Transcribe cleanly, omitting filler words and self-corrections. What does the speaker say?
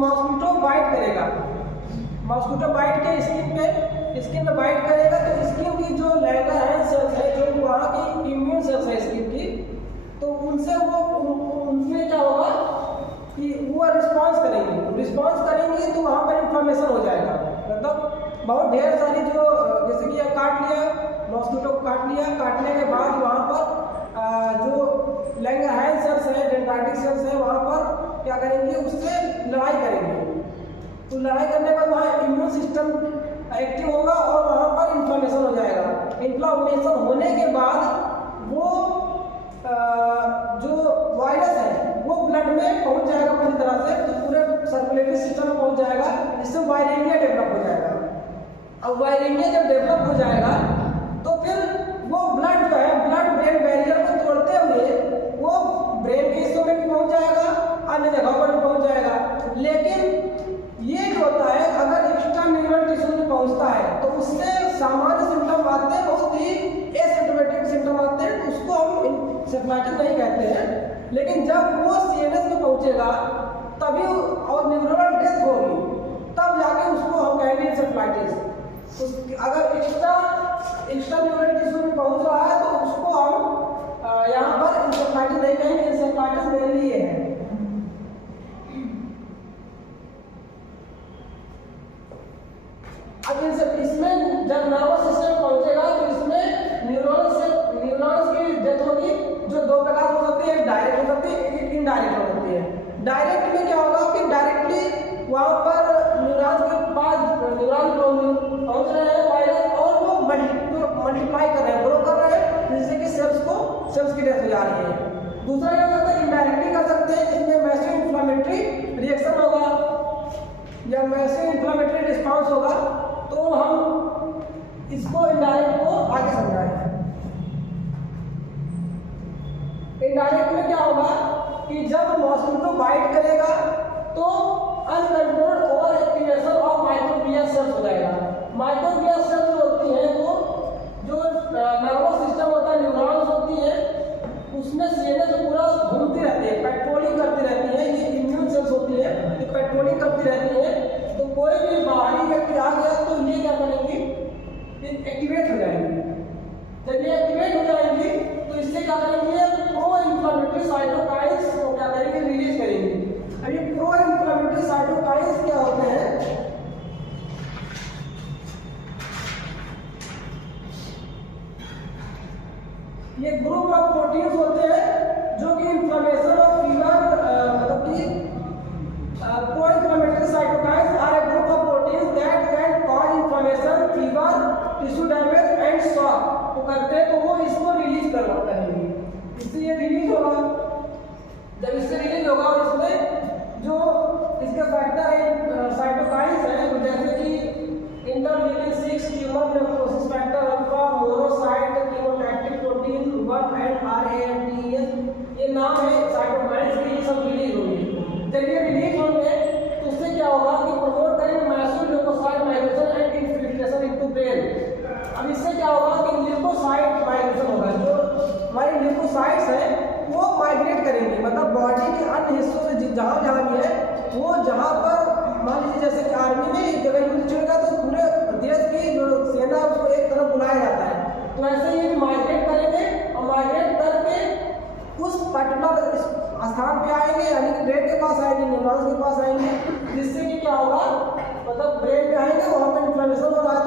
Mosquito bite करेगा, mosquito bite के skin पे बाइट करेगा तो स्किन की जो लैंगरहैंस सेल्स है, जो वहाँ की इम्यून सेल्स है स्किन की, तो उनसे उनमें क्या होगा कि वो रिस्पॉन्स करेंगे तो वहाँ पर इन्फ्लेमेशन हो जाएगा। मतलब बहुत ढेर सारी जो जैसे कि काट लिया, मॉस्किटो को काट लिया, काटने के बाद वहाँ पर जो लैंगरहैंस सेल्स है, डेंड्राइटिक सेल्स है, वहाँ पर क्या करेंगे, उससे लड़ाई करेंगे। तो लड़ाई करने के बाद वहाँ इम्यून सिस्टम एक्टिव होगा और वहाँ पर इन्फ्लेमेशन हो जाएगा। इन्फ्लेमेशन होने के बाद वो जो वायरस है वो ब्लड में पहुँच जाएगा पूरी तरह से, तो पूरे सर्कुलेटरी सिस्टम में पहुँच जाएगा, जिससे वायरेमिया डेवलप हो जाएगा। अब वायरेमिया जब डेवलप हो जाएगा तो फिर वो ब्लड जो है, ब्लड ब्रेन बैरियर को तोड़ते हुए वो ब्रेन के हिस्सों में भी पहुँच जाएगा, अन्य जगहों पर भी पहुँच जाएगा। लेकिन ये जो होता है, अगर एक्स्ट्रा न्यूरल टिश्यू में पहुंचता है तो उससे सामान्य सिम्टम आते हैं, बहुत ही एसिम्प्टोमेटिक सिम्टम आते हैं, तो उसको हम इंसेफ्लाइटिस नहीं कहते हैं। लेकिन जब वो सीएनएस में पहुंचेगा तभी और न्यूरल डेथ होगी, तब जाके उसको हम कहेंगे इंसेफ्लाइटिस। अगर एक्स्ट्रा न्यूरल टिश्यू में पहुंच रहा है तो उसको हम यहाँ पर इंसेफ्लाइटिस नहीं कहेंगे, इंसेफ्लाइटिस मेरे लिए है। अब इसमें जब नर्वस सिस्टम पहुंचेगा तो इसमें न्यूरॉन्स की डेथ होगी, जो दो प्रकार हो सकती है, एक डायरेक्ट हो सकती है, एक इनडायरेक्ट हो सकती है। डायरेक्ट में क्या होगा कि डायरेक्टली वहाँ पर न्यूरॉन्स के पास न्यूरॉन पहुंच रहे हैं वायरस, और वो मल्टीप्लाई कर रहे हैं, ग्रो कर रहे हैं, जिससे कि सेल्स की डेथ हो जा रही है। दूसरा क्या हो सकता है, इनडायरेक्टली कर सकते हैं, इसमें मैसिव इन्फ्लेमेटरी रिएक्शन होगा या मैसिव इन्फ्लेमेटरी रिस्पॉन्स होगा, तो हम इसको इनडायरेक्ट को आगे समझाएंगे। इनडायरेक्ट में क्या होगा कि जब मॉस्किटो बाइट करेगा तो uncontrolled over activation of microglia cells हो जाएगा। माइक्रोग्लिया सेल्स जो होती हैं वो जो नर्वस सिस्टम होता है, न्यूरॉन्स होती है, उसमें सीएनएस पूरा घूमती रहती है, पेट्रोलिंग करती रहती है। ये इम्यून सेल्स होती है, ये पेट्रोलिंग करती रहती है। तो कोई भी बाहरी व्यक्ति आ गया तो ये क्या करेंगी, एक्टिवेट हो जाएंगी। जब ये एक्टिवेट हो जाएंगी तो इससे क्या करेंगे, प्रो इन्फ्लेमेटरी साइटोकाइन्स को क्या करेंगे, रिलीज करेंगे। अब ये प्रो इन्फ्लेमेटरी साइटोकाइन्स क्या होते हैं, ये ग्रुप ऑफ प्रोटीन्स होते हैं जो कि इन्फ्लेमेशन और फीवर, मतलब कि pro-inflammatory cytokines are a group of proteins that can cause inflammation, fever, tissue damage and shock। तो करते हैं तो वो इसको रिलीज करवाता है, इससे ये रिलीज होगा। जब इससे रिलीज होगा और इसमें जो इसके फैक्टर है, साइटोकाइन्स हैं, जैसे कि interleukin 6, tumour necrosis factor alpha, monocyte, chemotactic protein 1 and RAMPS, ये नाम है साइटोकाइन्स के, ये सब रिलीज होंगे। जब ये रिलीज होंगे तो उससे क्या होगा कि प्रमोट करेंगे massive leukocyte migration and infiltration into brain. अब इससे क्या होगा कि ल्यूकोसाइट माइग्रेशन होगा, जो हमारे ल्यूकोसाइट्स हैं वो माइग्रेट करेंगे, मतलब बॉडी के अन्य हिस्सों से जहाँ भी है, वो जहाँ पर मान लीजिए जैसे कि आर्मी में एक जगह युद्ध छिड़ेगा तो पूरे देश की जो सेना उसको एक तरफ बुलाया जाता है, तो ऐसे ये भी माइग्रेट करेंगे और माइग्रेट करके उस पर्टिकुलर स्थान पे आएंगे, यानी कि ब्रेन के पास आएंगे, न्यूरॉन्स के पास आएंगे, जिससे कि क्या होगा, मतलब ब्रेन में आएंगे, वहाँ पर इन्फ्लेमेशन हो रहा है